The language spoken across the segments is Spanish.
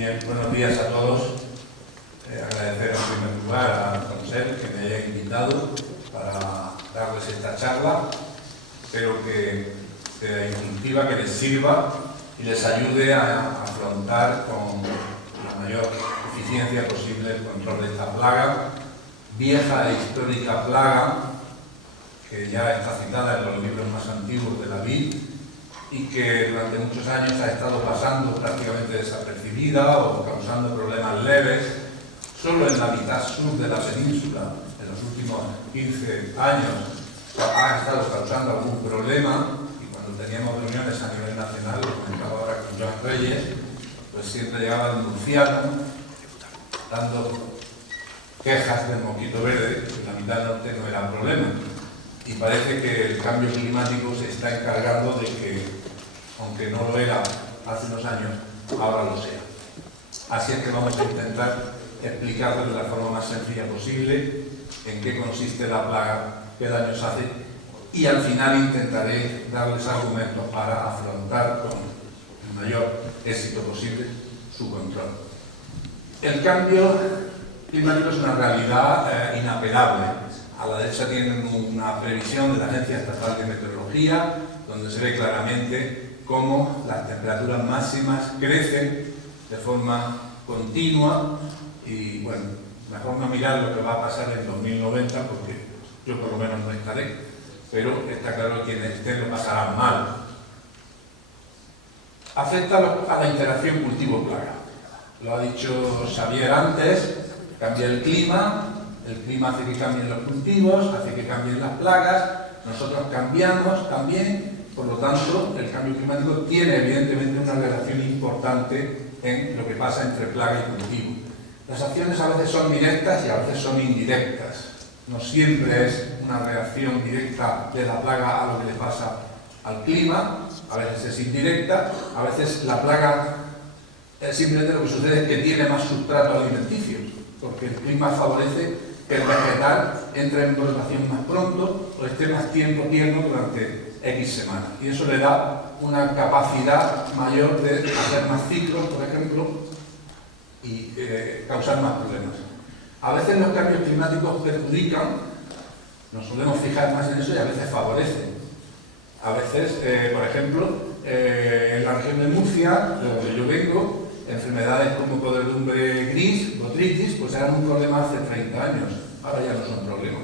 Bien, buenos días a todos. Agradecer en primer lugar a Consell que me haya invitado para darles esta charla. Espero que sea instructiva, que les sirva y les ayude a afrontar con la mayor eficiencia posible el control de esta plaga, vieja e histórica plaga, que ya está citada en los libros más antiguos de la vid y que durante muchos años ha estado pasando prácticamente desapercibida o causando problemas leves. Solo en la mitad sur de la península, en los últimos 15 años, ha estado causando algún problema, y cuando teníamos reuniones a nivel nacional, lo comentaba ahora con Joan Reyes, pues siempre llegaba el murciano dando quejas del mosquito verde, que en la mitad norte no era problema. Y parece que el cambio climático se está encargando de que, aunque no lo era hace unos años, ahora lo sea. Así es que vamos a intentar explicarles de la forma más sencilla posible en qué consiste la plaga, qué daños hace, y al final intentaré darles argumentos para afrontar con el mayor éxito posible su control. El cambio climático es una realidad inapelable. A la derecha tienen una previsión de la Agencia Estatal de Meteorología, donde se ve claramente cómo las temperaturas máximas crecen de forma continua y, bueno, mejor no mirar lo que va a pasar en 2090, porque yo por lo menos no estaré, pero está claro que quienes estén lo pasarán mal. Afecta a la interacción cultivo-plaga. Lo ha dicho Xavier antes, cambia el clima hace que cambien los cultivos, hace que cambien las plagas, nosotros cambiamos también, por lo tanto, el cambio climático tiene evidentemente una relación importante en lo que pasa entre plaga y cultivo. Las acciones a veces son directas y a veces son indirectas. No siempre es una reacción directa de la plaga a lo que le pasa al clima, a veces es indirecta, a veces la plaga simplemente lo que sucede es que tiene más sustrato alimenticio, porque el clima favorece que el vegetal entre en floración más pronto o esté más tiempo tierno durante X semanas. Y eso le da una capacidad mayor de hacer más ciclos, por ejemplo, y causar más problemas. A veces los cambios climáticos perjudican, nos solemos fijar más en eso, y a veces favorecen. A veces, por ejemplo, en la región de Murcia, de donde yo vengo, enfermedades como podredumbre gris, botrytis, pues eran un problema hace 30 años. Ahora ya no son problemas,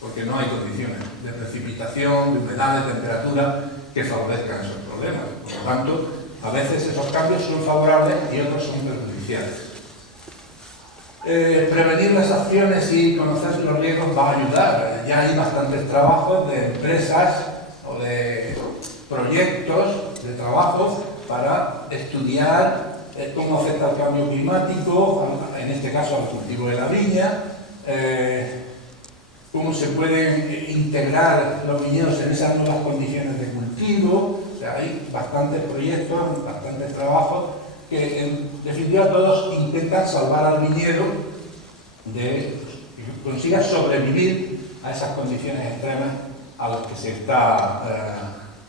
porque no hay condiciones de precipitación, de humedad, de temperatura que favorezcan esos problemas. Por lo tanto, a veces esos cambios son favorables y otros son perjudiciales. Prevenir las acciones y conocer los riesgos va a ayudar. Ya hay bastantes trabajos de empresas o de proyectos de trabajo para estudiar cómo afecta el cambio climático, en este caso al cultivo de la viña, cómo se pueden integrar los viñedos en esas nuevas condiciones de cultivo. O sea, hay bastantes proyectos, bastantes trabajos que en definitiva todos intentan salvar al viñedo de que consiga sobrevivir a esas condiciones extremas a las que se está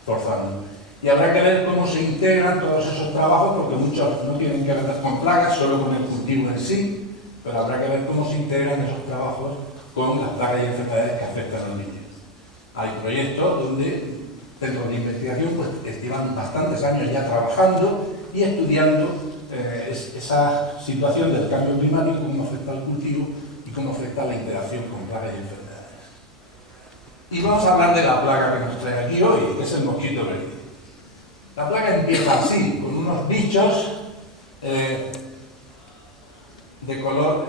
forzando. Y habrá que ver cómo se integran todos esos trabajos, porque muchos no tienen que ver con plagas, solo con el cultivo en sí, pero habrá que ver cómo se integran esos trabajos con las plagas y enfermedades que afectan a los niños. Hay proyectos donde centros de investigación pues llevan bastantes años ya trabajando y estudiando esa situación del cambio climático, cómo afecta al cultivo y cómo afecta la interacción con plagas y enfermedades. Y vamos a hablar de la plaga que nos trae aquí hoy, que es el mosquito verde. La plaga empieza así, con unos bichos de color,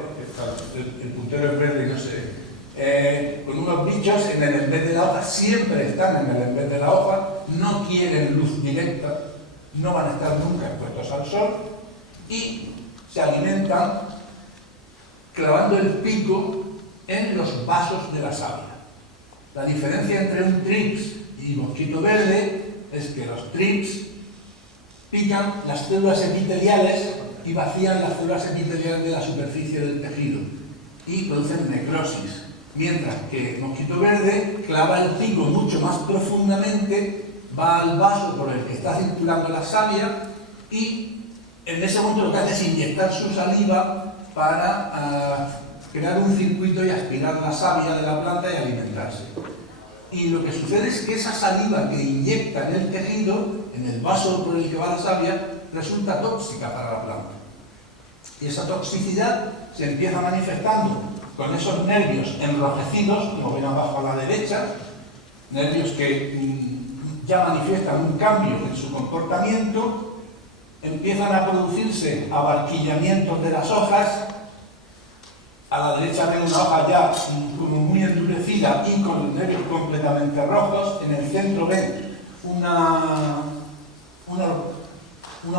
el puntero es verde y no sé, con unos bichos en el embés de la hoja, siempre están en el embés de la hoja, no quieren luz directa, no van a estar nunca expuestos al sol y se alimentan clavando el pico en los vasos de la savia. La diferencia entre un trips y mosquito verde es que los trips pican las células epiteliales y vacían las células epiteliales de la superficie del tejido y producen necrosis, mientras que el mosquito verde clava el pico mucho más profundamente, va al vaso por el que está circulando la savia y en ese momento lo que hace es inyectar su saliva para crear un circuito y aspirar la savia de la planta y alimentarse. Y lo que sucede es que esa saliva que inyecta en el tejido, en el vaso por el que va la savia, resulta tóxica para la planta. Y esa toxicidad se empieza manifestando con esos nervios enrojecidos, como ven abajo a la derecha, nervios que ya manifiestan un cambio en su comportamiento, empiezan a producirse abarquillamientos de las hojas. A la derecha ven una hoja ya como muy endurecida y con los nervios completamente rojos. En el centro ven una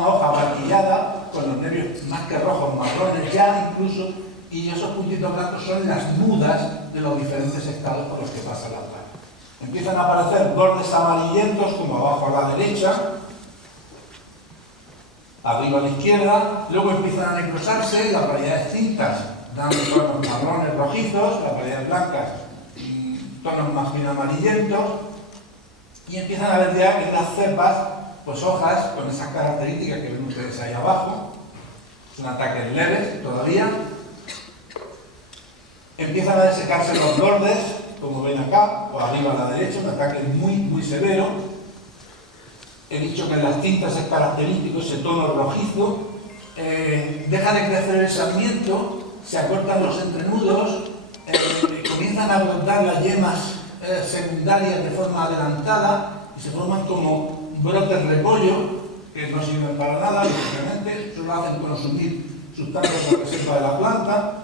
hoja abarquillada con los nervios más que rojos, marrones ya incluso, y esos puntitos blancos son las mudas de los diferentes estados por los que pasa la planta. Empiezan a aparecer bordes amarillentos como abajo a la derecha, arriba a la izquierda, luego empiezan a necrosarse, las variedades tintas dan tonos marrones rojizos, las variedades blancas tonos más bien amarillentos, y empiezan a ver ya en las cepas pues hojas con esas características que ven ustedes ahí abajo. Son ataques leves todavía. Empiezan a desecarse los bordes, como ven acá, o arriba a la derecha, un ataque muy severo. He dicho que en las tintas es característico ese tono rojizo. Deja de crecer el sarmiento, se acortan los entrenudos, comienzan a brotar las yemas secundarias de forma adelantada y se forman como brotes repollo, que no sirven para nada, lógicamente, solo hacen consumir sustancias de reserva de la planta.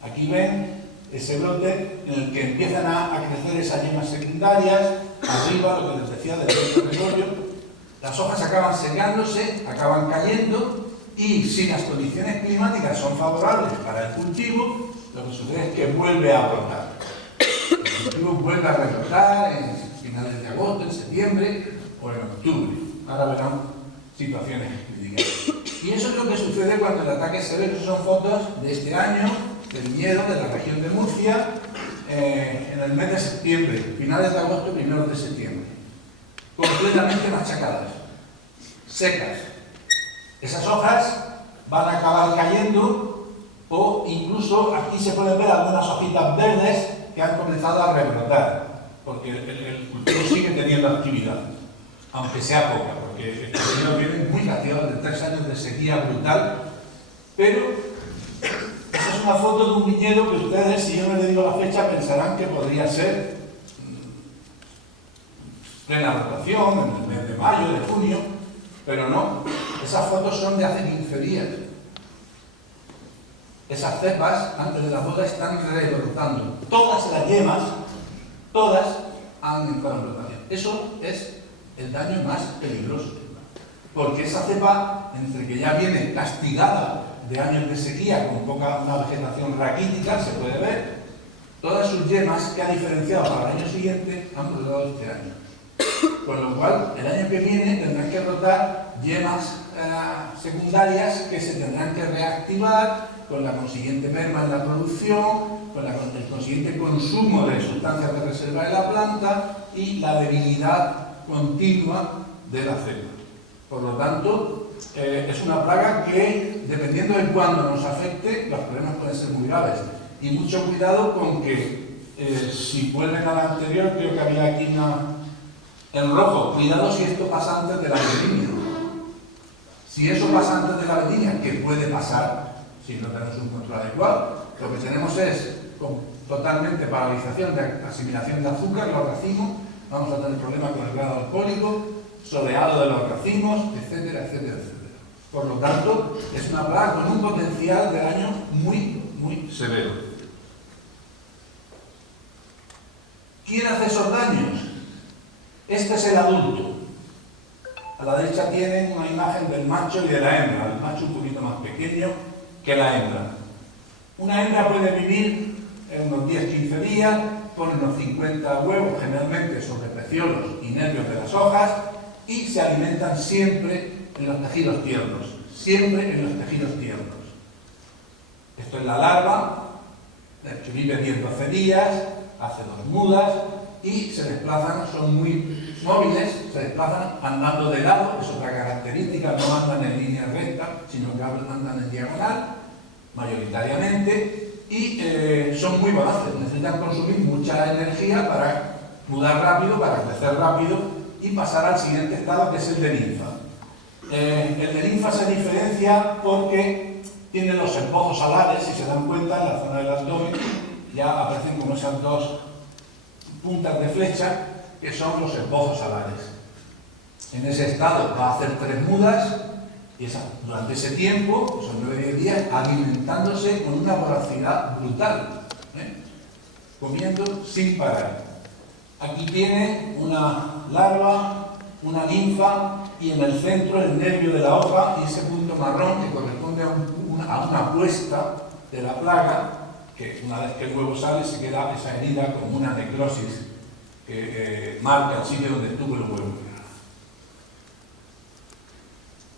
Aquí ven ese brote en el que empiezan a crecer esas yemas secundarias, arriba, lo que les decía del repollo. Las hojas acaban secándose, acaban cayendo, y si las condiciones climáticas son favorables para el cultivo, lo que sucede es que vuelve a brotar. El cultivo vuelve a rebrotar en finales de agosto, en septiembre o en octubre. Ahora verán situaciones críticas. Y eso es lo que sucede cuando el ataque es severo. Esas son fotos de este año, del viñedo de la región de Murcia, en el mes de septiembre, finales de agosto, primeros de septiembre. Completamente machacadas, secas. Esas hojas van a acabar cayendo, o incluso aquí se pueden ver algunas hojitas verdes que han comenzado a rebrotar, porque el cultivo sigue teniendo actividad, aunque sea poca, porque el cultivo viene muy castigado de 3 años de sequía brutal. Pero esta es una foto de un viñedo que ustedes, si yo no les digo la fecha, pensarán que podría ser plena rotación, en el mes de mayo, de junio, pero no. Esas fotos son de hace 15 días. Esas cepas, antes de la poda, están rebrotando. Todas las yemas, todas han entrado en rotación. Eso es el daño más peligroso, porque esa cepa, entre que ya viene castigada de años de sequía, con una vegetación raquítica, se puede ver, todas sus yemas que ha diferenciado para el año siguiente han brotado este año. Con lo cual, el año que viene tendrán que brotar yemas secundarias que se tendrán que reactivar, con la consiguiente merma en la producción, con el consiguiente consumo de sustancias de reserva de la planta y la debilidad continua de la cepa. Por lo tanto, es una plaga que, dependiendo de cuándo nos afecte, los problemas pueden ser muy graves. Y mucho cuidado con que, si vuelven a la anterior, creo que había aquí en rojo, cuidado si esto pasa antes de la vendimia. Si eso pasa antes de la vendimia, que puede pasar si no tenemos un control adecuado, lo que tenemos es totalmente paralización de asimilación de azúcar, los racimos, vamos a tener problemas con el grado alcohólico, soleado de los racimos, etcétera, etcétera, etcétera. Por lo tanto, es una plaga con un potencial de daño muy severo. ¿Quién hace esos daños? Este es el adulto. A la derecha tienen una imagen del macho y de la hembra. El macho un poquito más pequeño que la hembra. Una hembra puede vivir en unos 10-15 días, pone unos 50 huevos, generalmente sobre peciolos y nervios de las hojas, y se alimentan siempre en los tejidos tiernos. Siempre en los tejidos tiernos. Esto es la larva, vive 10-12 días, hace 2 mudas y se desplazan, son muy móviles, se desplazan andando de lado, es otra característica, no andan en línea recta, sino que andan en diagonal, mayoritariamente, y son muy voraces, necesitan consumir mucha energía para mudar rápido, para crecer rápido y pasar al siguiente estado, que es el de ninfa. El de ninfa se diferencia porque tiene los esbozos alares, si se dan cuenta, en la zona del abdomen ya aparecen como esas dos puntas de flecha, que son los esbozos alares. En ese estado va a hacer 3 mudas y durante ese tiempo, son 9-10 días, alimentándose con una voracidad brutal, comiendo sin parar. Aquí tiene una larva, una ninfa y en el centro el nervio de la hoja y ese punto marrón que corresponde a una puesta de la plaga, que una vez que el huevo sale se queda esa herida como una necrosis que marca el sitio donde estuvo el huevo.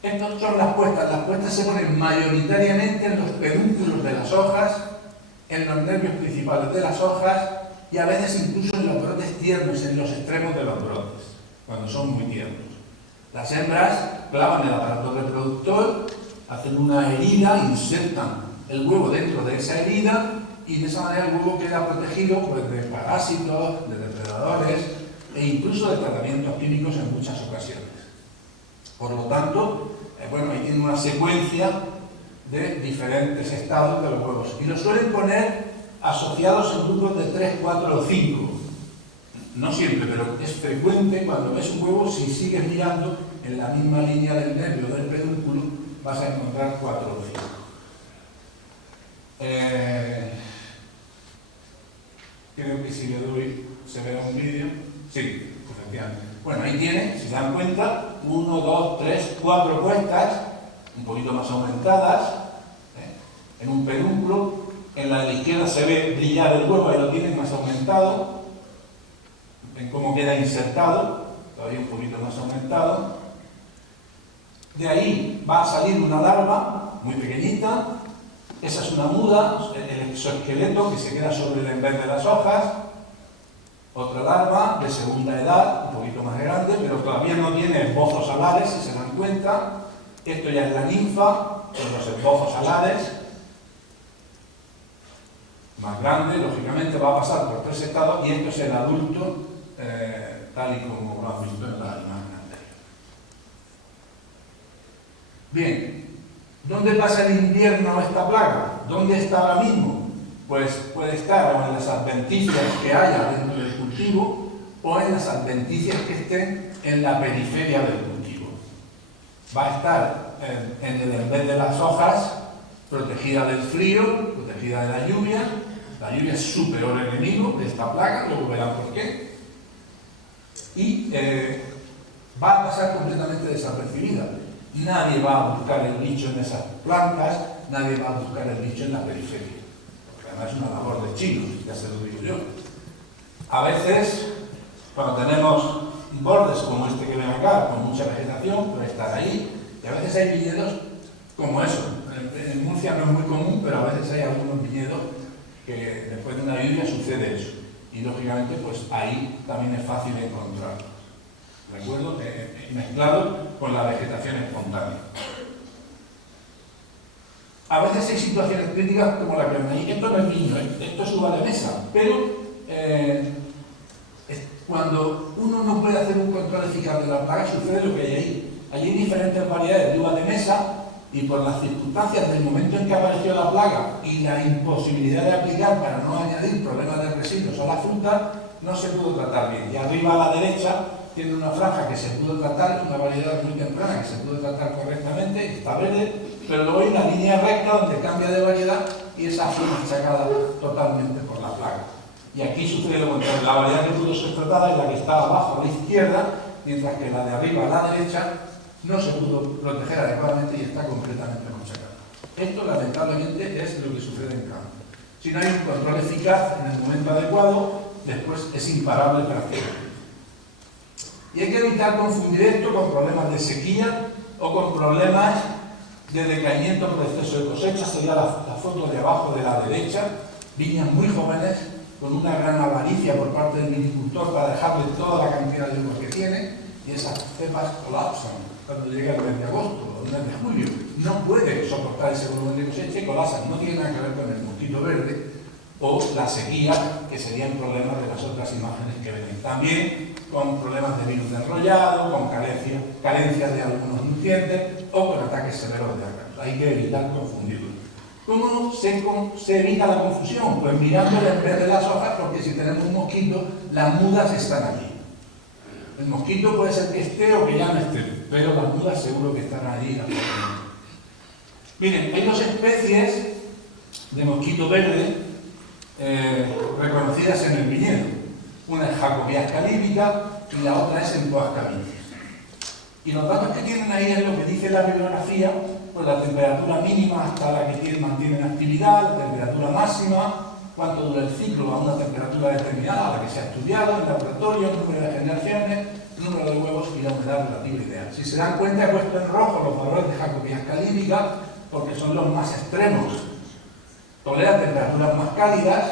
Estas son las puestas se ponen mayoritariamente en los pedúnculos de las hojas, en los nervios principales de las hojas y a veces incluso en los brotes tiernos, en los extremos de los brotes, cuando son muy tiernos. Las hembras clavan el aparato reproductor, hacen una herida, insertan el huevo dentro de esa herida y de esa manera el huevo queda protegido pues, de parásitos, de depredadores e incluso de tratamientos químicos en muchas ocasiones. Por lo tanto, bueno, ahí tiene una secuencia de diferentes estados de los huevos y los suelen poner asociados en grupos de 3, 4 o 5. No siempre, pero es frecuente cuando ves un huevo, si sigues mirando en la misma línea del nervio del pedúnculo, vas a encontrar 4 o 5. Creo que si le doy, se verá un vídeo. Sí, efectivamente. Bueno, ahí tiene, si se dan cuenta, 1, 2, 3, 4 puestas, un poquito más aumentadas, en un pedúnculo. En la de la izquierda se ve brillar el huevo, ahí lo tienen más aumentado. Ven cómo queda insertado, todavía un poquito más aumentado. De ahí va a salir una larva muy pequeñita. Esa es una muda, el exoesqueleto que se queda sobre el envés de las hojas. Otra larva de segunda edad, un poquito más grande, pero todavía no tiene esbozos alares, si se dan cuenta. Esto ya es la ninfa, con los esbozos alares. Más grande, lógicamente, va a pasar por 3 estados y esto es el adulto, tal y como lo han visto en la imagen anterior. Bien, ¿dónde pasa el invierno esta plaga? ¿Dónde está ahora mismo? Pues puede estar o en las adventicias que haya dentro del cultivo o en las adventicias que estén en la periferia del cultivo. Va a estar en el envés de las hojas, protegida del frío, protegida de la lluvia. La lluvia es su peor enemigo de esta plaga, luego verán por qué. Y va a pasar completamente desapercibida. Nadie va a buscar el bicho en esas plantas, nadie va a buscar el bicho en la periferia. Porque además es una labor de chinos, ya se lo digo yo. A veces, cuando tenemos bordes como este que ven acá, con mucha vegetación, puede estar ahí, y a veces hay viñedos como eso. En Murcia no es muy común, pero a veces hay algunos viñedos que después de una lluvia sucede eso. Y lógicamente, pues ahí también es fácil encontrarlos. ¿De acuerdo? Mezclado con la vegetación espontánea. A veces hay situaciones críticas como la que ven ahí. Esto no es vino, esto es uva de mesa, pero cuando uno no puede hacer un control eficaz de la plaga, sucede lo que hay ahí. Allí hay diferentes variedades de uva de mesa y por las circunstancias del momento en que apareció la plaga y la imposibilidad de aplicar para no añadir problemas de residuos a la fruta, no se pudo tratar bien. Y arriba a la derecha tiene una franja que se pudo tratar, una variedad muy temprana que se pudo tratar correctamente, está verde, pero luego hay una línea recta donde cambia de variedad y esa fue machacada totalmente por la plaga. Y aquí sucede lo contrario, la variedad que pudo ser tratada es la que está abajo a la izquierda, mientras que la de arriba a la derecha no se pudo proteger adecuadamente y está completamente machacada. Esto lamentablemente es lo que sucede en campo. Si no hay un control eficaz en el momento adecuado, después es imparable prácticamente. Y hay que evitar confundir esto con problemas de sequía o con problemas de decaimiento por exceso de cosecha. Sería la foto de abajo de la derecha, viñas muy jóvenes con una gran avaricia por parte del viticultor para dejarle toda la cantidad de uva que tiene, y esas cepas colapsan cuando llega el mes de agosto o el mes de julio. No puede soportar ese volumen de cosecha y colapsan. No tiene nada que ver con el mosquito verde o la sequía, que serían problemas de las otras imágenes que ven. También con problemas de virus de enrollado, con carencias de algunos nutrientes o con ataques severos de ácaros. Hay que evitar confundirlos. ¿Cómo se evita la confusión? Pues mirándole en vez de las hojas, porque si tenemos un mosquito, las mudas están allí. El mosquito puede ser que esté o que ya no esté, pero las mudas seguro que están allí. Miren, hay dos especies de mosquito verde reconocidas en el viñedo. Una es Jacobiasca líbica y la otra es Empoasca vitis. Y los datos que tienen ahí es lo que dice la bibliografía, pues la temperatura mínima hasta la que mantienen actividad, la temperatura máxima, cuánto dura el ciclo a una temperatura determinada, a la que se ha estudiado en laboratorio, el número de generaciones, el número de huevos y la humedad relativa ideal. Si se dan cuenta, he puesto en rojo los valores de Jacobiasca líbica porque son los más extremos. Tolera temperaturas más cálidas,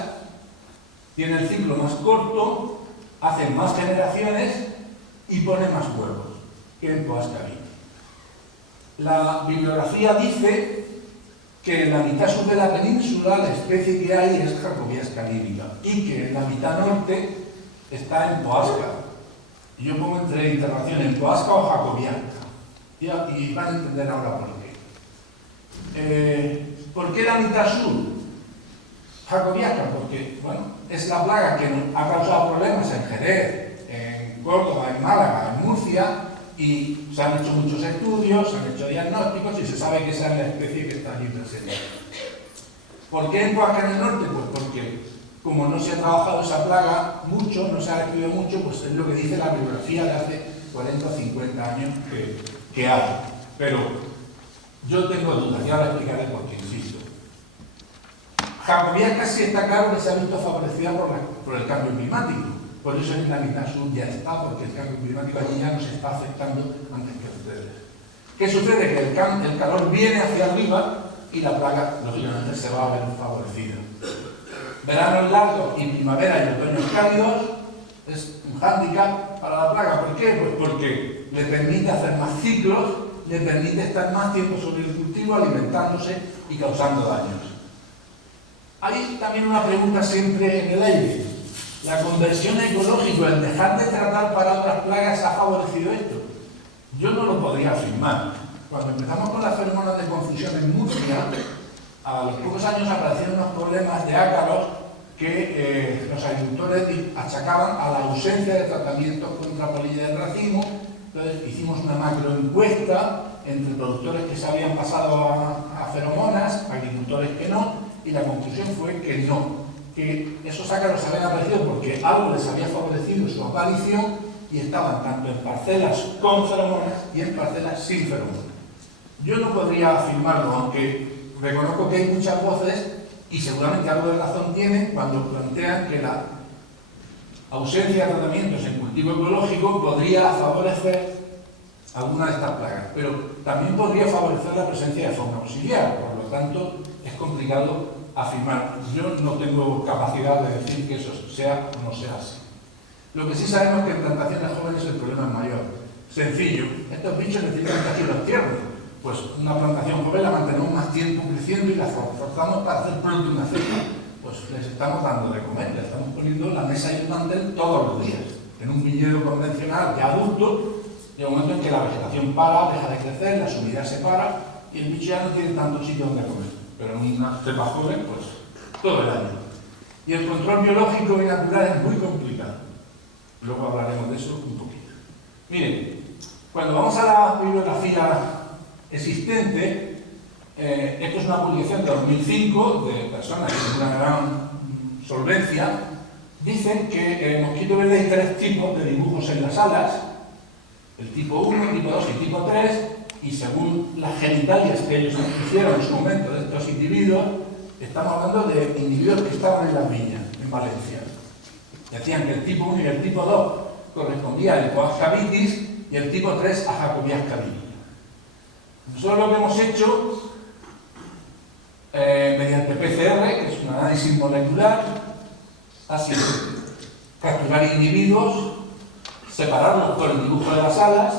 tiene el ciclo más corto, hace más generaciones y pone más huevos que Empoasca vitis. La bibliografía dice que en la mitad sur de la península la especie que hay es Jacobiasca líbica y que en la mitad norte está Empoasca. Y yo pongo entre interrogación Empoasca o Jacobiasca. Y van a entender ahora por qué. ¿Por qué la mitad sur? Jacobiasca, porque bueno, es la plaga que ha causado problemas en Jerez, en Córdoba, en Málaga, en Murcia, y se han hecho muchos estudios, se han hecho diagnósticos y se sabe que esa es la especie que está allí presente. ¿Por qué Empoasca en el norte? Pues porque como no se ha trabajado esa plaga mucho, no se ha estudiado mucho, pues es lo que dice la bibliografía de hace 40 o 50 años que hay. Pero yo tengo dudas, y ahora explicaré por qué, insisto. Jacobiasca sí está claro que se ha visto favorecida por el cambio climático. Por eso en la mitad sur ya está, porque el cambio climático allí ya nos está afectando antes que a ustedes. ¿Qué sucede? Que el calor viene hacia arriba y la plaga, lógicamente, se va a ver favorecida. Veranos largos y primavera y otoños cálidos es un hándicap para la plaga. ¿Por qué? Pues porque le permite hacer más ciclos, le permite estar más tiempo sobre el cultivo, alimentándose y causando daños. Hay también una pregunta siempre en el aire. ¿La conversión ecológica, el dejar de tratar para otras plagas, ha favorecido esto? Yo no lo podría afirmar. Cuando empezamos con las feromonas de confusión en Murcia, a los pocos años aparecieron unos problemas de ácaros que los agricultores achacaban a la ausencia de tratamientos contra polilla del racimo. Entonces hicimos una macroencuesta entre productores que se habían pasado a feromonas, agricultores que no, y la conclusión fue que no, que esos ácaros habían aparecido porque algo les había favorecido su aparición y estaban tanto en parcelas con feromonas y en parcelas sin feromonas. Yo no podría afirmarlo, aunque reconozco que hay muchas voces y seguramente algo de razón tienen cuando plantean que la ausencia de tratamientos en cultivo ecológico podría favorecer alguna de estas plagas, pero también podría favorecer la presencia de fauna auxiliar, por lo tanto es complicado afirmar. Yo no tengo capacidad de decir que eso sea o no sea así. Lo que sí sabemos es que en plantaciones jóvenes el problema es mayor. Sencillo, estos bichos necesitan que los tiernos. Pues una plantación joven la mantenemos más tiempo creciendo y la forzamos para hacer pronto una cepa. Pues les estamos dando de comer, les estamos poniendo la mesa y el mantel todos los días. En un viñedo convencional ya adulto, llega un momento en que la vegetación para, deja de crecer, la subida se para y el bicho ya no tiene tanto sitio donde comer. Pero en una cepa joven, pues todo el año. Y el control biológico y natural es muy complicado. Luego hablaremos de eso un poquito. Miren, cuando vamos a la bibliografía existente, esto es una publicación de 2005 de personas que tienen una gran solvencia, dicen que en mosquito verde hay 3 tipos de dibujos en las alas, el tipo 1, el tipo 2 y el tipo 3, y según las genitalias que ellos hicieron en su momento de estos individuos, estamos hablando de individuos que estaban en las viñas, en Valencia. Decían que el tipo 1 y el tipo 2 correspondían a Empoasca vitis y el tipo 3 a Jacobiasca líbica. Nosotros lo que hemos hecho, mediante PCR, que es un análisis molecular, ha sido capturar individuos, separarlos por el dibujo de las alas,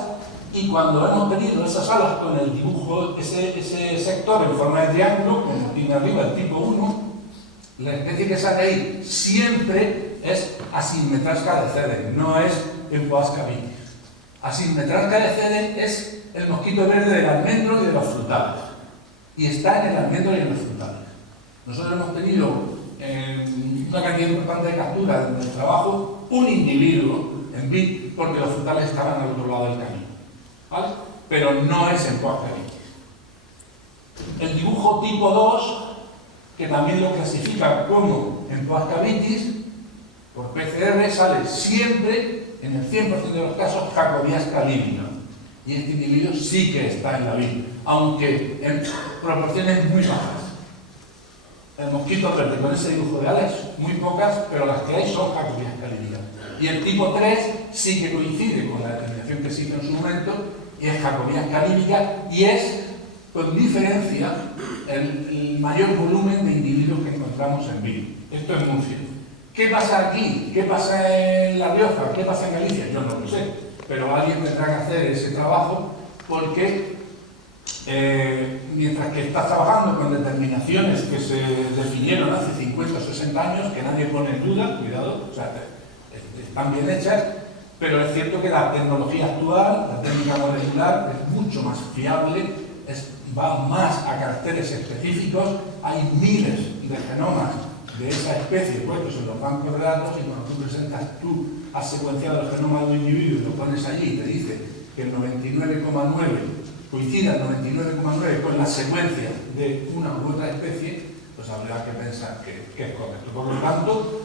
y cuando hemos tenido esas alas con el dibujo, ese sector en forma de triángulo, como tiene arriba el tipo 1, la especie que sale ahí siempre es Asimmetrasca de Cede, no es Empoasca vitis. Asimmetrasca de Cede es el mosquito verde del almendro y de los frutales, y está en el almendro y en los frutales. Nosotros hemos tenido una cantidad importante de capturas en el trabajo, un individuo en vid, porque los frutales estaban al otro lado del camino, ¿vale? Pero no es Empoasca vitis. El dibujo tipo 2, que también lo clasifica como Empoasca vitis, por PCR sale siempre, en el 100% de los casos, Jacobiasca líbica. Y este individuo sí que está en la vid, aunque en proporciones muy bajas. El mosquito verde con ese dibujo de alas, muy pocas, pero las que hay son Jacobiasca líbica. Y el tipo 3 sí que coincide con la determinación que se hizo en su momento, y es Jacobiasca líbica, y es, con diferencia, el mayor volumen de individuos que encontramos en vid. Esto es Murcia. ¿Qué pasa aquí? ¿Qué pasa en La Rioja? ¿Qué pasa en Galicia? Yo no lo sé, pero alguien tendrá que hacer ese trabajo, porque mientras que estás trabajando con determinaciones que se definieron hace 50 o 60 años, que nadie pone en duda, cuidado, o sea, están bien hechas, pero es cierto que la tecnología actual, la técnica molecular, es mucho más fiable, va más a caracteres específicos, hay miles de genomas de esa especie puestos en los bancos de datos, y cuando tú has secuenciado el genoma de un individuo y lo pones allí y te dice que el 99,9 coincida el 99,9 con la secuencia de una u otra especie, pues habría que pensar que es correcto. Por lo tanto,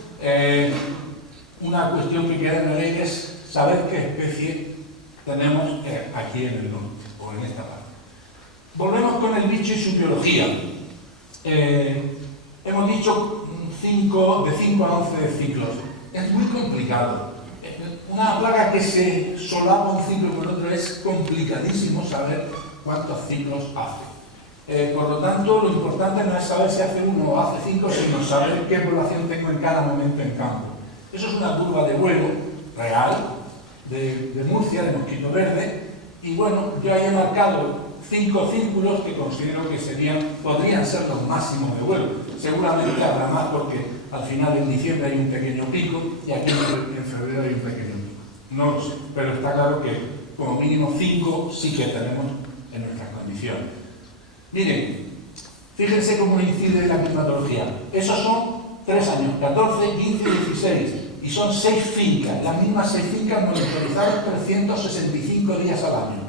una cuestión que queda en la ley es saber qué especie tenemos aquí en el norte, o en esta parte. Volvemos con el bicho y su biología. Hemos dicho de 5 a 11 ciclos. Es muy complicado. Una plaga que se solapa un ciclo con otro es complicadísimo saber cuántos ciclos hace. Por lo tanto, lo importante no es saber si hace 1 o hace 5, sino saber qué población tengo en cada momento en campo. Eso es una curva de vuelo real de Murcia, de mosquito verde, y bueno, yo ahí he marcado 5 círculos que considero que podrían ser los máximos de vuelo. Seguramente habrá más, porque al final en diciembre hay un pequeño pico y aquí en febrero hay un pequeño pico. No lo sé, pero está claro que como mínimo 5 sí que tenemos en nuestras condiciones. Miren, fíjense cómo incide la climatología. Esos son 3 años, 14, 15 y 16. Y son 6 fincas, las mismas 6 fincas monitorizadas 365 días al año,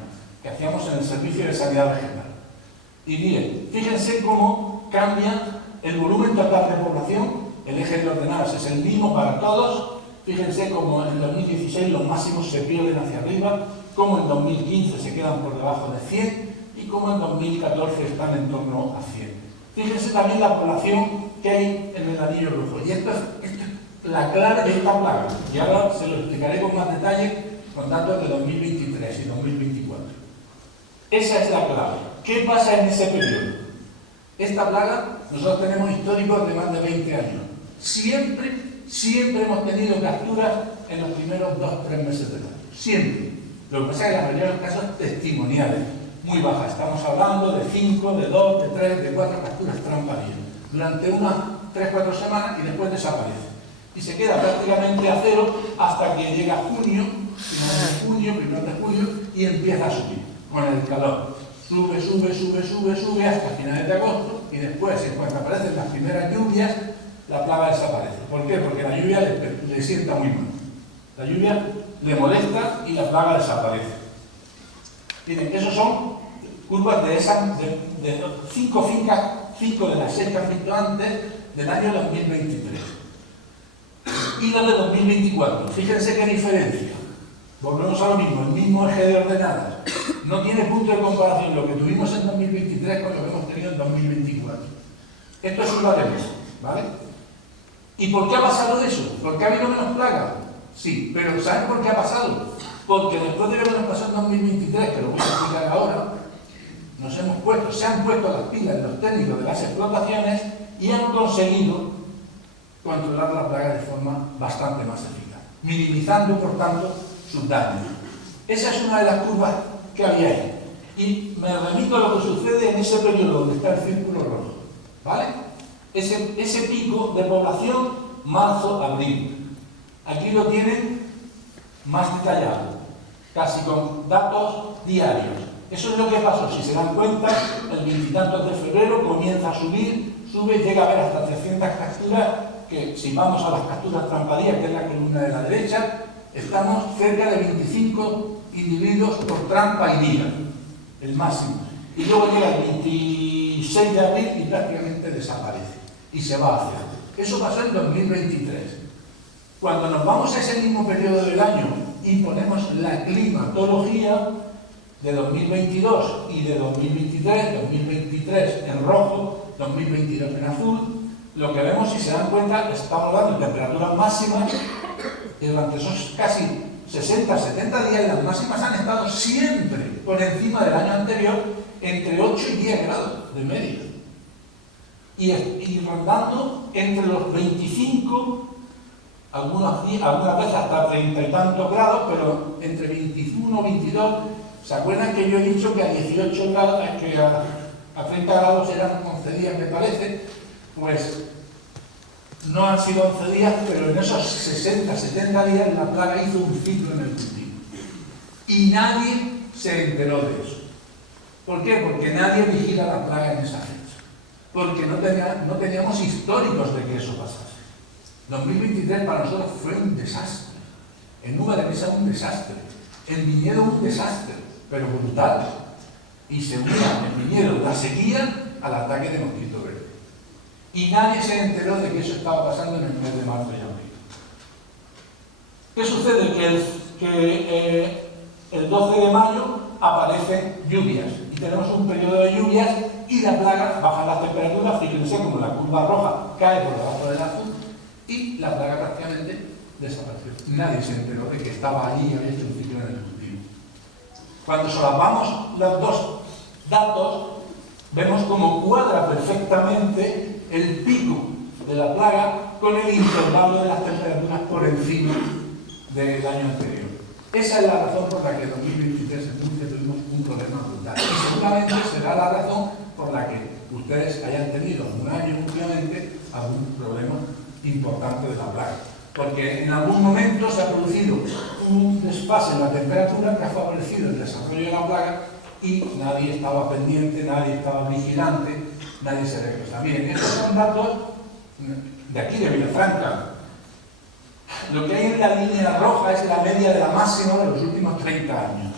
que hacíamos en el Servicio de Sanidad Vegetal. Y miren, fíjense cómo cambia el volumen total de población. El eje de ordenadas es el mismo para todos. Fíjense cómo en 2016 los máximos se pierden hacia arriba, cómo en 2015 se quedan por debajo de 100 y cómo en 2014 están en torno a 100. Fíjense también la población que hay en el anillo rojo. Y esto es la clave de esta plaga. Y ahora se lo explicaré con más detalle con datos de 2023 y 2024. Esa es la clave. ¿Qué pasa en ese periodo? Esta plaga, nosotros tenemos históricos de más de 20 años. Siempre hemos tenido capturas en los primeros 2 o 3 meses del año. Siempre. Lo que pasa es que la mayoría de los casos testimoniales, muy bajas. Estamos hablando de 5, de 2, de 3, de 4 capturas trampadillas. Durante unas 3 o 4 semanas y después desaparece. Y se queda prácticamente a cero hasta que llega junio, finales de junio, primeros de julio, y empieza a subir con el calor. Sube hasta finales de agosto, y después, cuando aparecen las primeras lluvias, la plaga desaparece. ¿Por qué? Porque la lluvia le sienta muy mal. La lluvia le molesta y la plaga desaparece. Miren, esos son curvas de 5 fincas, 5 de las 6 que han visto antes, del año 2023. Y la de 2024. Fíjense qué diferencia. Volvemos a lo mismo, el mismo eje de ordenadas. No tiene punto de comparación lo que tuvimos en 2023 con lo que hemos tenido en 2024. Esto es un baremo, ¿vale? ¿Y por qué ha pasado eso? ¿Por qué ha habido menos plagas? Sí, pero ¿saben por qué ha pasado? Porque después de lo que nos pasó en 2023, que lo voy a explicar ahora, se han puesto las pilas los técnicos de las explotaciones y han conseguido controlar la plaga de forma bastante más eficaz, minimizando, por tanto, sus daños. Esa es una de las curvas que había ahí. Y me remito a lo que sucede en ese periodo donde está el círculo rojo, ¿vale? Ese pico de población, marzo-abril. Aquí lo tienen más detallado, casi con datos diarios. Eso es lo que pasó. Si se dan cuenta, el 20 y tantos de febrero comienza a subir, sube, llega a haber hasta 300 capturas, que si vamos a las capturas trampadías, que es la columna de la derecha, estamos cerca de 25 individuos por trampa y liga, el máximo. Y luego llega el 26 de abril y prácticamente desaparece y se va hacia. Eso pasó en 2023. Cuando nos vamos a ese mismo periodo del año y ponemos la climatología de 2022 y de 2023, 2023 en rojo, 2022 en azul, lo que vemos, si se dan cuenta, estamos hablando de temperaturas máximas y durante esos casi 60, 70 días las máximas han estado siempre por encima del año anterior, entre 8 y 10 grados de media. Y rondando entre los 25, algunas veces hasta 30 y tantos grados, pero entre 21 y 22. ¿Se acuerdan que yo he dicho que a 18 grados, que a 30 grados eran 11 días, me parece? Pues no han sido 11 días, pero en esos 60, 70 días la plaga hizo un ciclo en el cultivo. Y nadie se enteró de eso. ¿Por qué? Porque nadie vigila la plaga en esa fecha. Porque no teníamos históricos de que eso pasase. 2023 para nosotros fue un desastre. En uva de mesa un desastre. En viñedo un desastre, pero brutal. Y se unía en viñedo la sequía al ataque de mosquito verde. Y nadie se enteró de que eso estaba pasando en el mes de marzo y abril. ¿Qué sucede? Que el 12 de mayo aparecen lluvias. Y tenemos un periodo de lluvias y la plaga baja las temperaturas. Fíjense como la curva roja cae por debajo del azul y la plaga prácticamente desapareció. Nadie se enteró de que estaba allí y había hecho un ciclo en el cultivo. Cuando solapamos los dos datos, vemos cómo cuadra perfectamente el pico de la plaga con el intervalo de las temperaturas por encima del año anterior. Esa es la razón por la que en 2023 en Murcia tuvimos un problema brutal. Y seguramente será la razón por la que ustedes hayan tenido un año últimamente algún problema importante de la plaga. Porque en algún momento se ha producido un desfase en la temperatura que ha favorecido el desarrollo de la plaga y nadie estaba pendiente, nadie estaba vigilante, nadie se regresa. Miren, estos son datos de aquí de Vilafranca. Lo que hay en la línea roja es la media de la máxima de los últimos 30 años.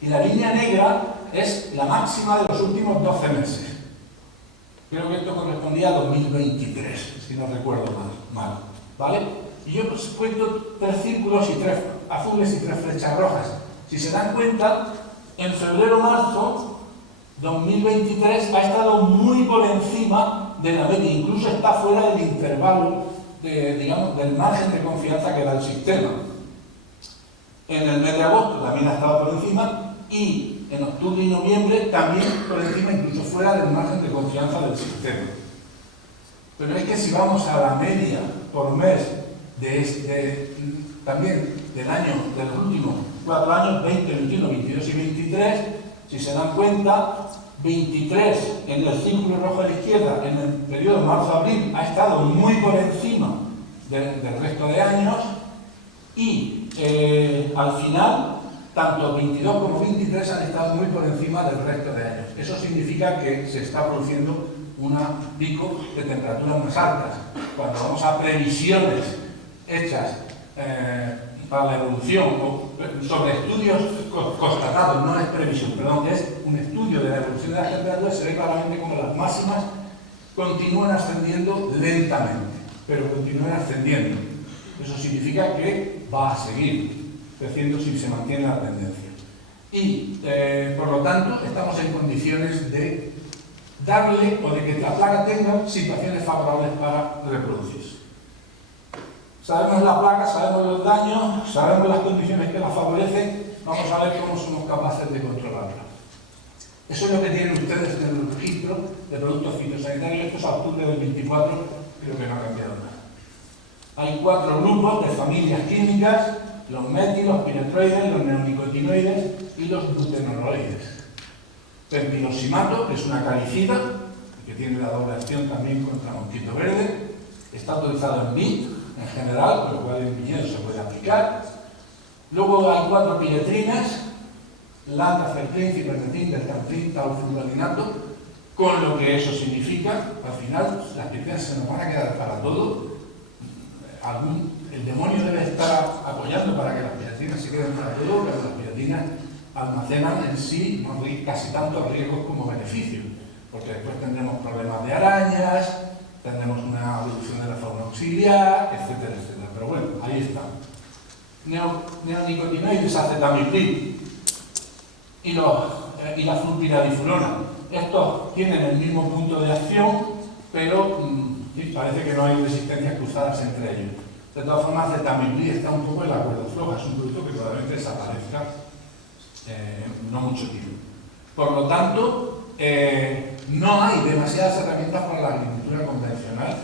Y la línea negra es la máxima de los últimos 12 meses. Creo que esto correspondía a 2023, si no recuerdo mal. ¿Vale? Y yo pues cuento 3 círculos y 3 azules y 3 flechas rojas. Si se dan cuenta, en febrero-marzo 2023 ha estado muy por encima de la media, incluso está fuera del intervalo, digamos, del margen de confianza que da el sistema. En el mes de agosto también ha estado por encima y en octubre y noviembre también por encima, incluso fuera del margen de confianza del sistema. Pero es que si vamos a la media por mes también del año, de los últimos 4 años, 20, 21, 22 y 23, si se dan cuenta, 23 en el círculo rojo a la izquierda, en el periodo marzo-abril, ha estado muy por encima del resto de años y al final, tanto 22 como 23 han estado muy por encima del resto de años. Eso significa que se está produciendo un pico de temperaturas más altas. Cuando vamos a previsiones hechas para la evolución o sobre estudios constatados, no es previsión, perdón, es un estudio de la evolución de las temperaturas, se ve claramente como las máximas continúan ascendiendo lentamente, pero continúan ascendiendo. Eso significa que va a seguir creciendo si se mantiene la tendencia. Y, por lo tanto, estamos en condiciones de darle o de que la plaga tenga situaciones favorables para reproducirse. Sabemos la plaga, sabemos los daños, sabemos las condiciones que la favorecen, vamos a ver cómo somos capaces de controlarla. Eso es lo que tienen ustedes en el registro de productos fitosanitarios. Esto es a octubre del 24, creo que no ha cambiado nada. Hay 4 grupos de familias químicas, los metilos, los piretroides, los neonicotinoides y los butenoloides. Pentilosimato, que es una calicida, que tiene la doble acción también contra mosquito verde, está autorizado en vid en general, con lo cual en viñedo se puede aplicar. Luego hay 4 piretrinas, lantacertrin, cipermetin, deltantrin, taurofluorinato, con lo que eso significa. Al final las piretrinas se nos van a quedar para todo. El demonio debe estar apoyando para que las piretrinas se queden para todo, pero las piretrinas almacenan en sí casi tantos riesgos como beneficios, porque después tendremos problemas de arañas, tendremos una reducción de la fauna auxiliar, etcétera, etcétera. Pero bueno, ahí está. Neonicotinoides, acetamiprid y la flupiradifurona. Estos tienen el mismo punto de acción, pero parece que no hay resistencias cruzadas entre ellos. De todas formas, acetamiprid está un poco en la cuerda floja, es un producto que probablemente desaparezca no mucho tiempo. Por lo tanto, no hay demasiadas herramientas para la agricultura convencional,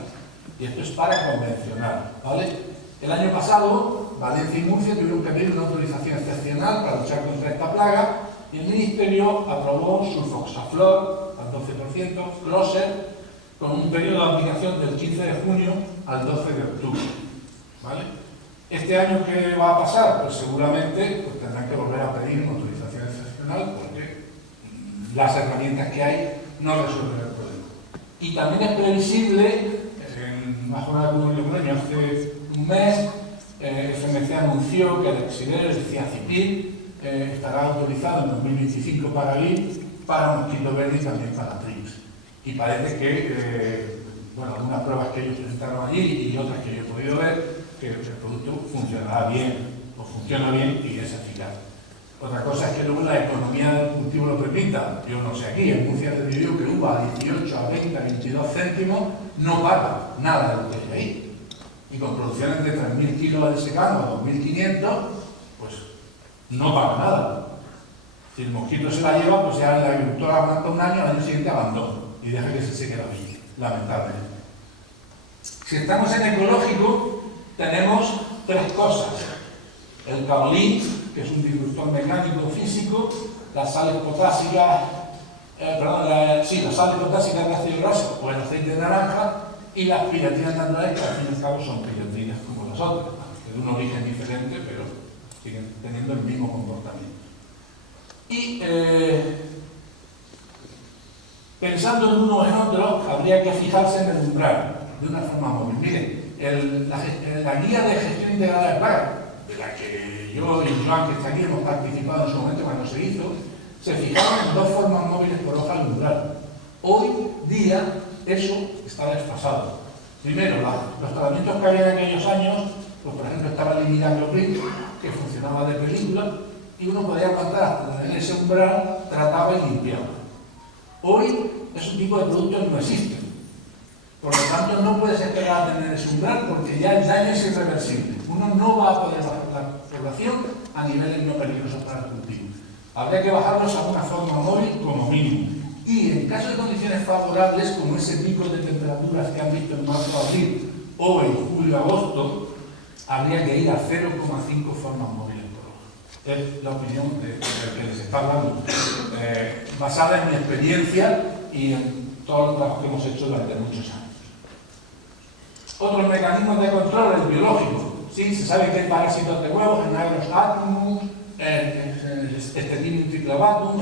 y esto es para convencional, ¿vale? El año pasado, Valencia y Murcia tuvieron que pedir una autorización excepcional para luchar contra esta plaga, y el Ministerio aprobó sulfoxaflor al 12%, Closer, con un periodo de aplicación del 15 de junio al 12 de octubre, ¿vale? Este año, ¿qué va a pasar? Pues seguramente tendrán que volver a pedir una autorización excepcional, porque las herramientas que hay no resuelven el problema. Y también es previsible, bajo la Logroño hace un mes, FMC anunció que el Exider, el Ciacipir, estará autorizado en 2025 para GLIP, para mosquito verde y también para TRIPS. Y parece que, bueno, algunas pruebas que ellos presentaron allí y otras que yo he podido ver, que el producto funcionará bien, o funciona bien y es eficaz. Otra cosa es que luego la economía del cultivo lo permita. Yo no sé aquí, en Murcia se decidió que uva a 18, a 20, a 22 céntimos no paga nada de lo que hay ahí. Y con producciones de 3.000 kilos de secano a 2.500, pues no paga nada. Si el mosquito se la lleva, pues ya el agricultor aguanta un año, al año siguiente abandona y deja que se seque la viña, lamentablemente. Si estamos en ecológico, tenemos 3 cosas. El caolín, que es un disruptor mecánico físico, las sales potásicas, las sales potásicas de ácido graso o el aceite de naranja, y las piretrinas naturales, que al fin y al cabo son piretrinas como las otras, de un origen diferente, pero siguen teniendo el mismo comportamiento. Y pensando en uno o en otro, habría que fijarse en el umbral, de una forma móvil. Miren, la guía de gestión integrada de plagas, de la que yo y Joan, que está aquí, hemos participado en su momento cuando se hizo, se fijaron en 2 formas móviles por hoja al umbral. Hoy día eso está desfasado. Primero, los tratamientos que había en aquellos años, pues por ejemplo estaba el imidacloprid, que funcionaba de película, y uno podía aguantar hasta en ese umbral, trataba y limpiaba. Hoy ese tipo de productos no existen. Por lo tanto, no puedes esperar a tener ese umbral porque ya el daño es irreversible. Uno no va a poder bajar la población a niveles no peligrosos para el cultivo. Habría que bajarlos a una forma móvil como mínimo. Y en caso de condiciones favorables, como ese pico de temperaturas que han visto en marzo-abril o en julio-agosto, habría que ir a 0,5 formas móviles por hoja. Es la opinión de que les está hablando, basada en mi experiencia y en todo el trabajo que hemos hecho durante muchos años. Otros mecanismos de control, el biológico. Sí, se sabe que hay parásitos de huevos, en Aeros atomum, Estetinum triclobatum,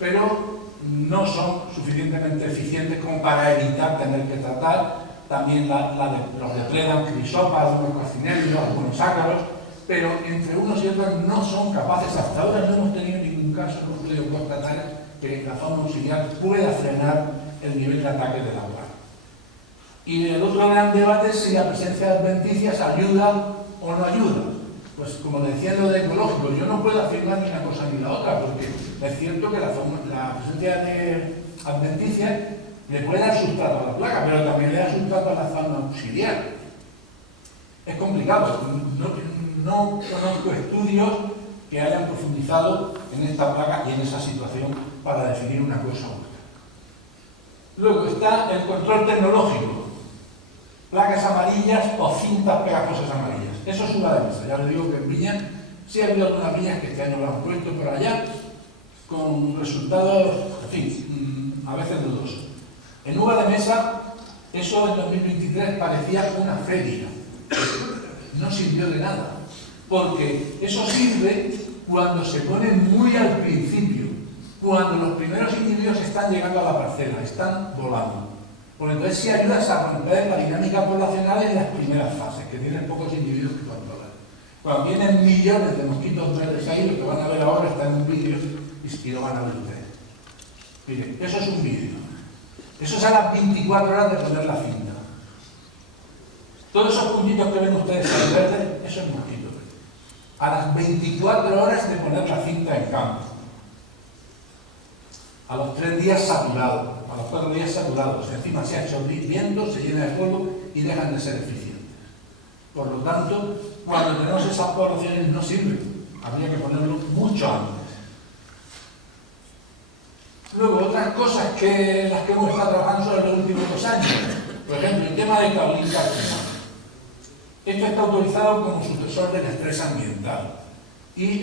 pero no son suficientemente eficientes como para evitar tener que tratar. También los depredan crisopas, algunos coccinelios, algunos ácaros, pero entre unos y otros no son capaces. Hasta ahora no hemos tenido ningún caso, no hemos podido constatar que la fauna auxiliar pueda frenar el nivel de ataque de la plaga. Y el otro gran debate es si la presencia de adventicias ayuda o no ayuda. Pues como decía lo de ecológico, yo no puedo afirmar ni una cosa ni la otra, porque es cierto que la presencia de adventicias le puede dar sustrato a la plaga, pero también le da sustrato a la fauna auxiliar. Es complicado, no conozco estudios que hayan profundizado en esta plaga y en esa situación para definir una cosa u otra. Luego está el control tecnológico. Plagas amarillas o cintas pegajosas amarillas. Eso es una de mesa. Ya les digo que en viñas, sí ha habido algunas viñas que este año lo han puesto por allá, con resultados, en fin, a veces dudosos. En uva de mesa, eso en 2023 parecía una feria. No sirvió de nada, porque eso sirve cuando se pone muy al principio, cuando los primeros individuos están llegando a la parcela, están volando. Porque entonces sí ayudas a romper la dinámica poblacional en las primeras fases, que tienen pocos individuos que controlar. Cuando tienen millones de mosquitos verdes ahí, lo que van a ver ahora está en un vídeo y lo van a ver ustedes. Miren, eso es un vídeo. Eso es a las 24 horas de poner la cinta. Todos esos puntitos que ven ustedes en verde, eso es mosquito. A las 24 horas de poner la cinta en campo. A los 3 días saturados, a los 4 días saturados. Encima se ha hecho viento, se llena de polvo y dejan de ser eficientes. Por lo tanto, cuando tenemos esas poblaciones no sirven. Habría que ponerlo mucho antes. Luego, otras cosas que las que hemos estado trabajando sobre los últimos 2 años. Por ejemplo, el tema de caolín carcinal. Esto está autorizado como supresor del estrés ambiental. Y,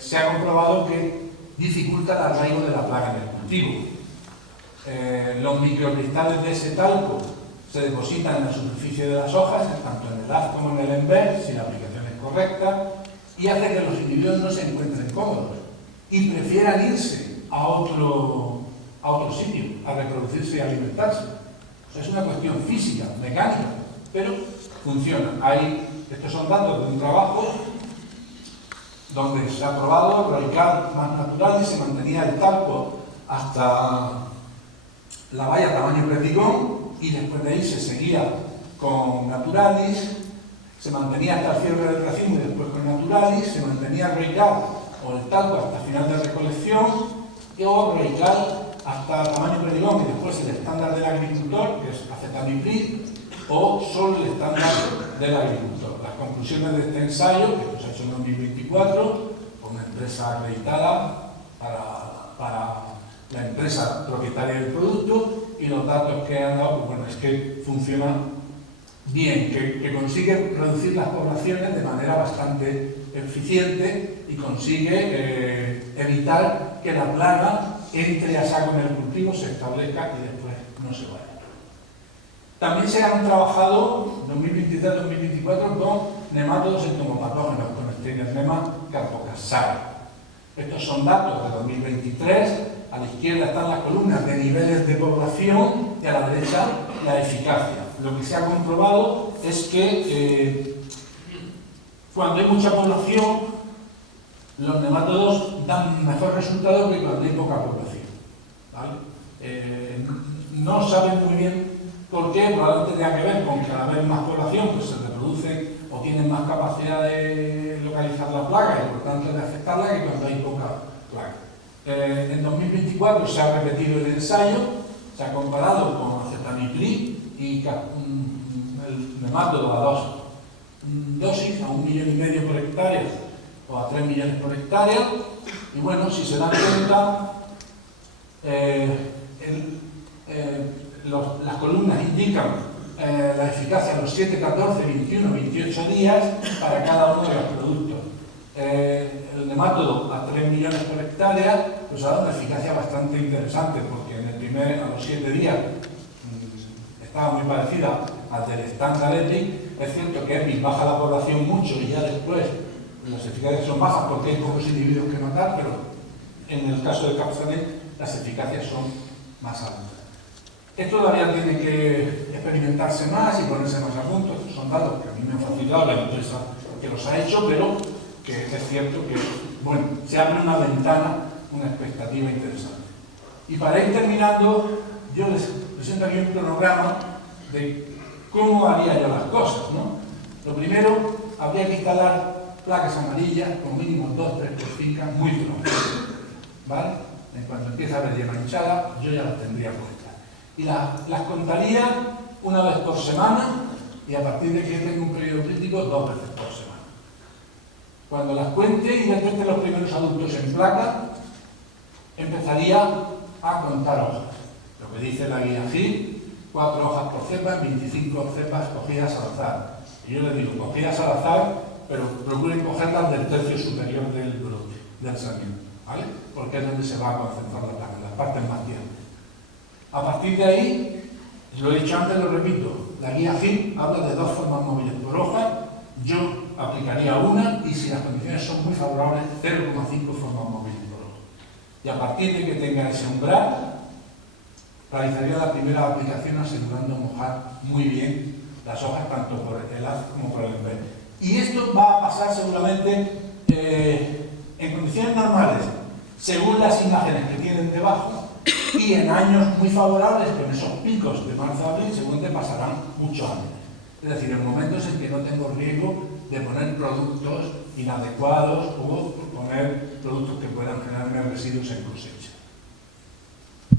se ha comprobado que dificulta el arraigo de la plaga en el cultivo. Los microcristales de ese talco se depositan en la superficie de las hojas, tanto en el haz como en el enver, si la aplicación es correcta, y hace que los individuos no se encuentren cómodos y prefieran irse a otro sitio, a reproducirse y alimentarse. O sea, es una cuestión física, mecánica, pero funciona. Estos son datos de un trabajo donde se ha probado Roical más natural y se mantenía el talco hasta la valla tamaño perdigón y después de ahí se seguía con Naturalis, se mantenía hasta el cierre del racimo y después con Naturalis, se mantenía Roical o el talco hasta el final de recolección o Roical hasta el tamaño perdigón y después el estándar del agricultor, que es acetamiprid, o solo el estándar del agricultor. Las conclusiones de este ensayo, que se ha hecho en 2024, por una empresa acreditada para la empresa propietaria del producto, y los datos que han dado, pues bueno, es que funciona bien, que consigue reducir las poblaciones de manera bastante eficiente y consigue evitar que la plaga entre a saco en el cultivo, se establezca y después no se vaya. También se han trabajado 2023-2024 con nemátodos entomopatógenos, con Steinernema carpocasare. Estos son datos de 2023. A la izquierda están las columnas de niveles de población y a la derecha la eficacia. Lo que se ha comprobado es que cuando hay mucha población, los nemátodos dan mejor resultado que cuando hay poca población. ¿Vale? No saben muy bien por qué, probablemente tenga que ver con que al haber más población pues se reproducen o tienen más capacidad de localizar la plaga y por tanto de afectarla que cuando hay poca plaga. En 2024 se ha repetido el ensayo, se ha comparado con acetamiprid y el nemátodo a 2 dosis, a 1,5 millones por hectárea o a 3 millones por hectárea, y bueno, si se dan cuenta, las columnas indican la eficacia a los 7, 14, 21, 28 días para cada uno de los productos. El nemátodo a 3 millones por hectárea pues ha dado una eficacia bastante interesante, porque a los 7 días estaba muy parecida al del estándar EPIC. Es cierto que EPIC baja la población mucho y ya después las eficacias son bajas porque hay pocos individuos que matar, pero en el caso de Capsanet las eficacias son más altas. Esto todavía tiene que experimentarse más y ponerse más a punto. Estos son datos que a mí me han facilitado la empresa que los ha hecho, pero que es cierto que, bueno, se abre una ventana, una expectativa interesante. Y para ir terminando, yo les presento aquí un cronograma de cómo haría yo las cosas, ¿no? Lo primero, habría que instalar placas amarillas con mínimo 2, 3 por finca muy pronto, ¿vale? En cuanto empiece a haber hierba hinchada, yo ya las tendría puestas. Y las contaría una vez por semana y a partir de que tenga un periodo crítico 2 veces por semana. Cuando las cuente y detecte los primeros adultos en placa, empezaría a contar hojas. Lo que dice la guía GIL, 4 hojas por cepa, 25 cepas cogidas al azar. Y yo les digo, cogidas al azar, pero procuren cogerlas del tercio superior del brote, del sarmiento, ¿vale? Porque es donde se va a concentrar la plaga, en las partes más tiernas. A partir de ahí, lo he dicho antes, lo repito, la guía FIP habla de 2 formas móviles por hoja, yo aplicaría una y si las condiciones son muy favorables, 0,5 formas móviles por hoja. Y a partir de que tenga ese umbral, realizaría la primera aplicación asegurando mojar muy bien las hojas, tanto por el haz como por el B. Y esto va a pasar seguramente en condiciones normales, según las imágenes que tienen debajo, y en años muy favorables, con esos picos de marzo a abril, seguramente pasarán mucho antes. Es decir, en momentos en que no tengo riesgo de poner productos inadecuados o poner productos que puedan generarme residuos en cosecha.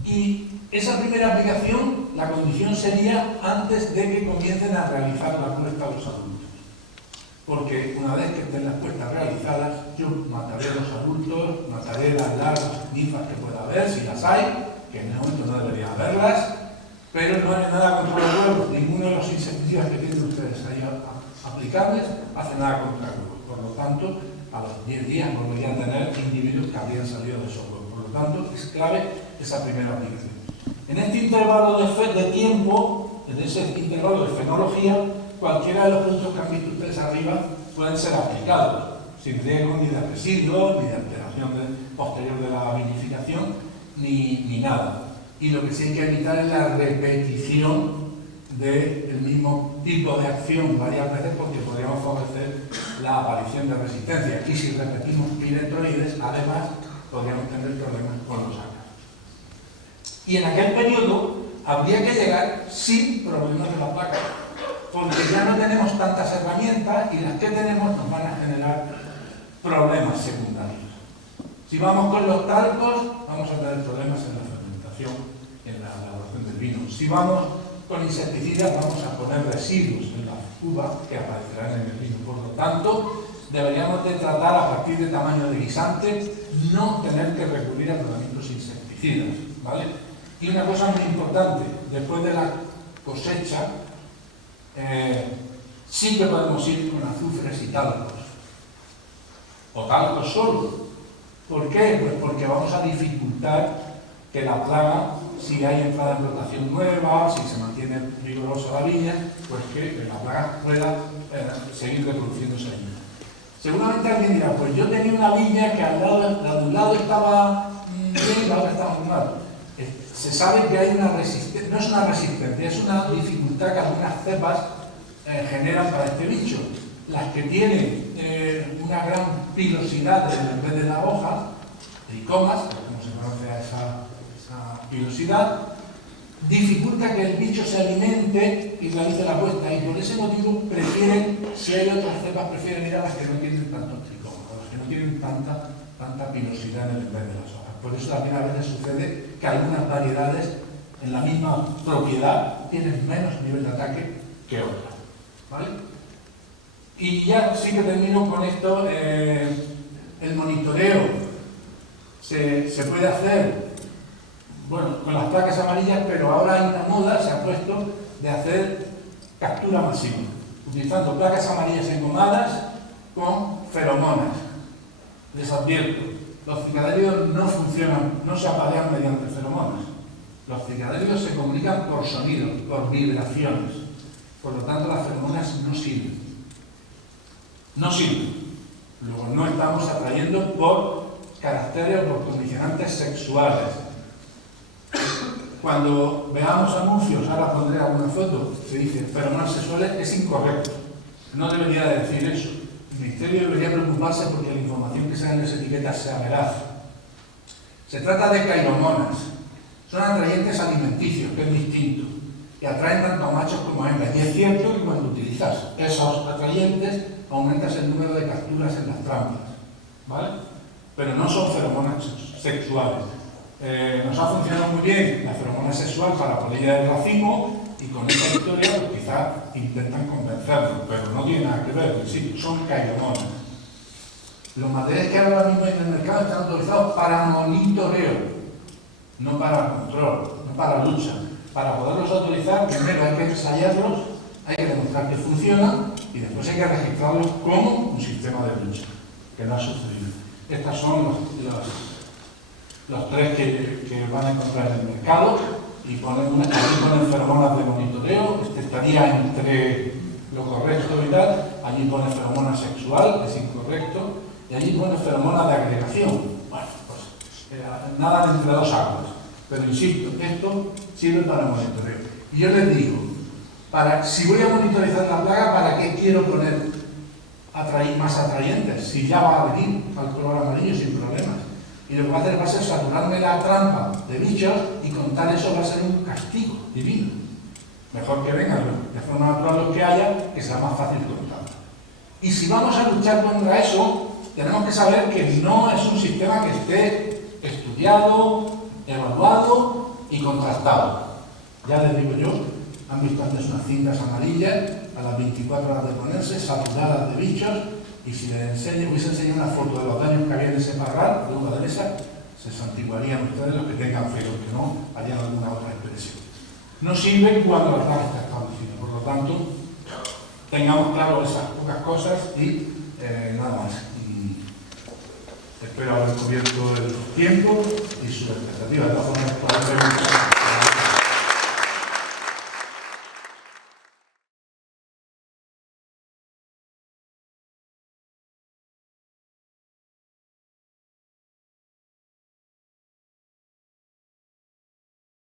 Y esa primera aplicación, la condición sería antes de que comiencen a realizar la puesta a los adultos. Porque una vez que estén las puestas realizadas, yo mataré los adultos, mataré las larvas ninfas que pueda haber, si las hay, que en el momento no debería haberlas, pero no hay nada contra los huevos. Ninguno de los insecticidas que tienen ustedes ahí aplicables hace nada contra el huevo. Por lo tanto, a los 10 días volverían a tener individuos que habrían salido de esos huevos. Por lo tanto, es clave esa primera aplicación. En este intervalo de tiempo, en ese intervalo de fenología, cualquiera de los productos que han visto ustedes arriba pueden ser aplicados, sin riesgo ni de residuos, ni de alteración posterior de la vinificación, ni nada. Y lo que sí hay que evitar es la repetición del mismo tipo de acción varias veces porque podríamos favorecer la aparición de resistencia. Y si repetimos piretroides, además, podríamos tener problemas con los ácaros. Y en aquel periodo habría que llegar sin problemas de la placa, porque ya no tenemos tantas herramientas y las que tenemos nos van a generar problemas secundarios. Si vamos con los talcos, vamos a tener problemas en la fermentación, en la elaboración del vino. Si vamos con insecticidas, vamos a poner residuos en la uva que aparecerán en el vino. Por lo tanto, deberíamos de tratar a partir de tamaño de guisante, no tener que recurrir a tratamientos insecticidas, ¿vale? Y una cosa muy importante, después de la cosecha, sí que podemos ir con azufres y talcos, o talcos solo. ¿Por qué? Pues porque vamos a dificultar que la plaga, si hay entrada en rotación nueva, si se mantiene vigorosa la viña, pues que la plaga pueda seguir reproduciéndose allí. Seguramente alguien dirá, pues yo tenía una viña que al lado, la de un lado estaba bien y la otra estaba muy mal. Se sabe que hay una resistencia, no es una resistencia, es una dificultad que algunas cepas generan para este bicho. Las que tienen una gran pilosidad en vez de la hoja, tricomas, como se conoce a esa pilosidad, dificulta que el bicho se alimente y realice la puesta, y por ese motivo prefieren, si hay otras cepas, prefieren ir a las que no tienen tantos tricomas, a las que no tienen tanta pilosidad en el vez de las hojas. Por eso también a veces sucede que algunas variedades en la misma propiedad tienen menos nivel de ataque que otras, ¿vale? Y ya sí que termino con esto. El monitoreo se puede hacer, bueno, con las placas amarillas, pero ahora hay una moda, se ha puesto, de hacer captura masiva, utilizando placas amarillas engomadas con feromonas. Les advierto, los cicadélidos no funcionan, no se aparean mediante feromonas. Los cicadélidos se comunican por sonidos, por vibraciones. Por lo tanto, las feromonas no sirven. No sirven. Luego, no estamos atrayendo por caracteres o por condicionantes sexuales. Cuando veamos anuncios, ahora pondré alguna foto, se dice feromonas sexuales, es incorrecto. No debería de decir eso. El Ministerio debería preocuparse porque la información que se da en las etiquetas sea veraz. Se trata de cairomonas. Son atrayentes alimenticios, que es distinto, y atraen tanto a machos como a hembras. Y es cierto que cuando utilizas esos atrayentes, aumentas el número de capturas en las trampas, ¿vale? Pero no son feromonas sexuales. Nos ha funcionado muy bien la feromona sexual para polilla del racimo, y con esta historia pues, quizá intentan convencernos, pero no tiene nada que ver, sí, son cairomonas. Los materiales que ahora mismo hay en el mercado están autorizados para monitoreo, no para control, no para lucha. Para poderlos autorizar, primero hay que ensayarlos hay que demostrar que funciona y después hay que registrarlos como un sistema de lucha, que no ha sucedido. Estos son los tres que van a encontrar en el mercado y allí ponen feromonas de monitoreo. Este estaría entre lo correcto y tal. Allí pone feromona sexual, es incorrecto, y allí pone feromona de agregación. Bueno, pues nada entre dos aguas. Pero insisto, esto sirve para monitoreo. Y yo les digo, si voy a monitorizar la plaga, ¿para qué quiero poner más atrayentes? Si ya va a venir al color amarillo sin problemas. Y lo que va a hacer va a ser saturarme la trampa de bichos y contar eso va a ser un castigo divino. Mejor que vengan de forma natural los que haya, que sea más fácil contar. Y si vamos a luchar contra eso, tenemos que saber que no es un sistema que esté estudiado, evaluado y contrastado. Ya les digo yo, han visto antes unas cintas amarillas a las 24 horas de ponerse, saturadas de bichos, y si les hubiese enseñado una foto de los daños que había en ese parral, de una de esas, se santiguarían ustedes los que tengan fe, los que no, harían alguna otra expresión. No sirve cuando la plaga está establecida, por lo tanto, tengamos claro esas pocas cosas y nada más. Espero haber cubierto el tiempo y sus expectativas. De todas formas,